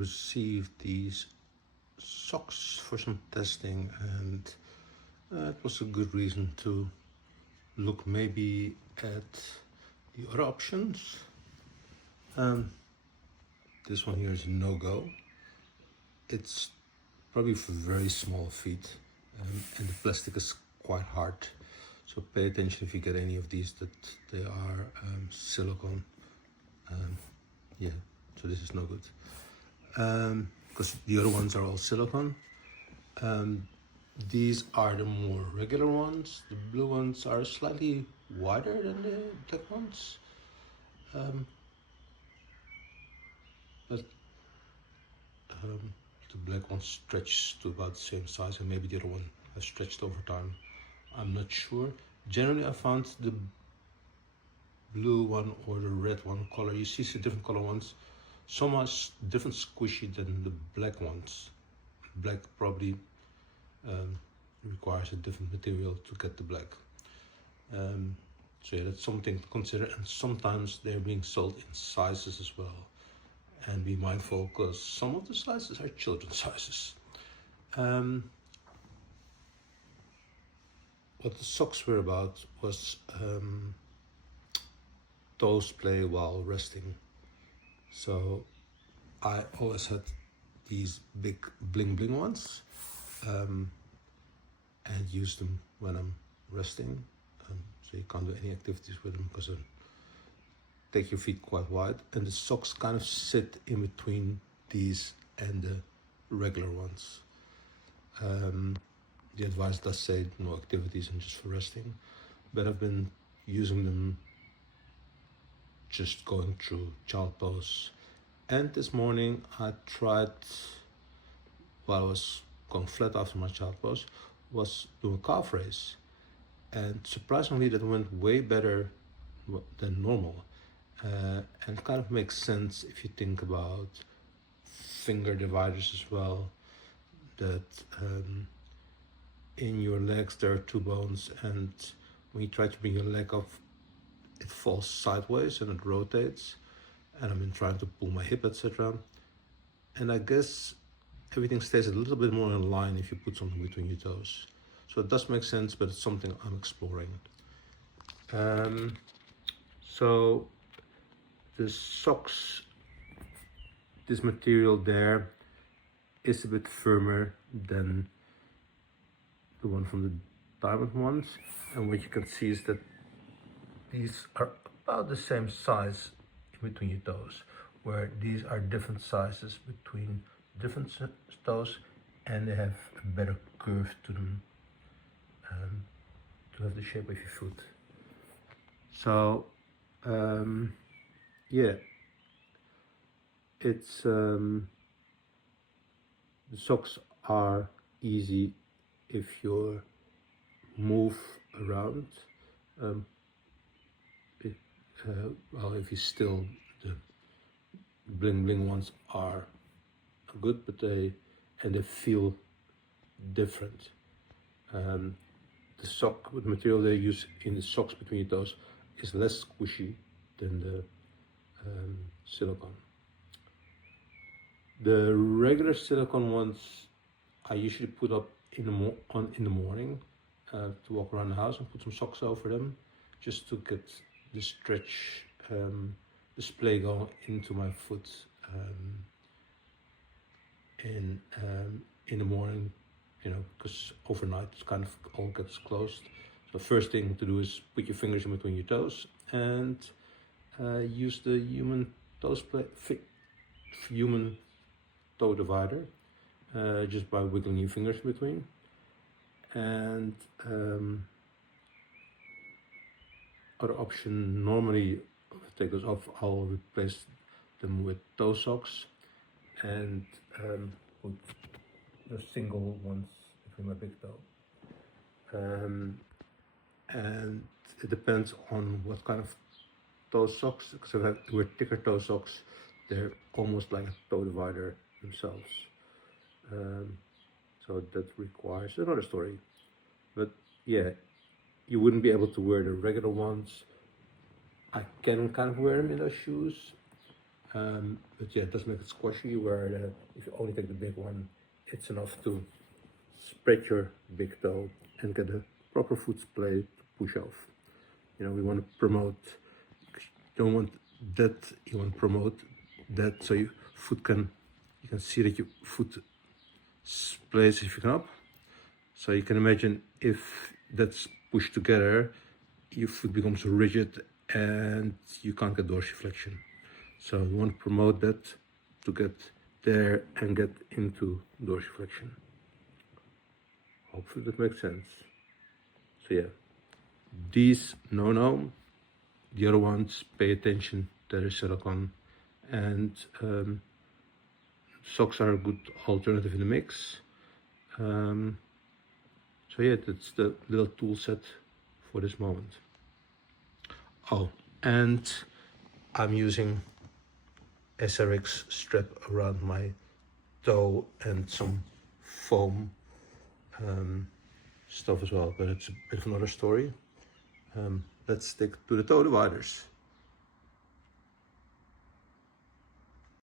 received these socks for some testing, and it was a good reason to look maybe at the other options. This one here is no-go. It's probably for very small feet, and the plastic is quite hard. So pay attention if you get any of these that they are silicone. Yeah, so this is no good. Because the other ones are all silicone. These are the more regular ones. The blue ones are slightly wider than the black ones. But the black one stretches to about the same size, and maybe the other one has stretched over time. I'm not sure. Generally, I found the blue one or the red one color, you see some different color ones, so much different squishy than the black ones. Black probably requires a different material to get the black. So yeah, that's something to consider, and sometimes they're being sold in sizes as well. And be mindful, because some of the sizes are children's sizes. What the socks were about was toes play while resting. So I always had these big bling bling ones, and use them when I'm resting. So you can't do any activities with them because take your feet quite wide, and the socks kind of sit in between these and the regular ones. The advice does say no activities and just for resting, but I've been using them just going through child pose. And this morning I tried, while I was going flat after my child pose, was doing a calf raise, and surprisingly that went way better than normal. And it kind of makes sense if you think about finger dividers as well, that in your legs there are two bones, and when you try to bring your leg up, it falls sideways and it rotates, and I've been trying to pull my hip, etc. And I guess everything stays a little bit more in line if you put something between your toes. So it does make sense, but it's something I'm exploring. So the socks, this material there is a bit firmer than the one from the diamond ones, and what you can see is that these are about the same size in between your toes, where these are different sizes between different toes, and they have a better curve to them, to have the shape of your foot. So yeah, it's the socks are easy if you move around. Well, if you still, the bling bling ones are good, but they feel different. The sock, the material they use in the socks between your toes is less squishy than the silicone. The regular silicone ones I usually put up in the morning to walk around the house, and put some socks over them just to get the stretch display going into my foot in the morning, you know, because overnight it's kind of all gets closed. So first thing to do is put your fingers in between your toes and use the human toe divider just by wiggling your fingers in between. And other option, normally if I take those off, I'll replace them with toe socks and put the single ones between my big toe. And it depends on what kind of toe socks, because if I wear thicker toe socks, they're almost like a toe divider themselves. So that requires another story. But yeah, you wouldn't be able to wear the regular ones. I can kind of wear them in those shoes. But yeah, it does make it squashy, where if you only take the big one, it's enough to spread your big toe and get a proper foot splay to push off. You know, we want to promote, you don't want that, you want to promote that so your foot can, you can see that your foot splays if you come up. So you can imagine if that's pushed together, your foot becomes rigid and you can't get dorsiflexion. So you want to promote that to get there and get into dorsiflexion. Hopefully that makes sense. So yeah, these no. The other ones, pay attention, there is silicone, and socks are a good alternative in the mix. So yeah, that's the little tool set for this moment. Oh, and I'm using SRX strap around my toe and some foam stuff as well, but it's a bit of another story. Let's stick to the toe dividers.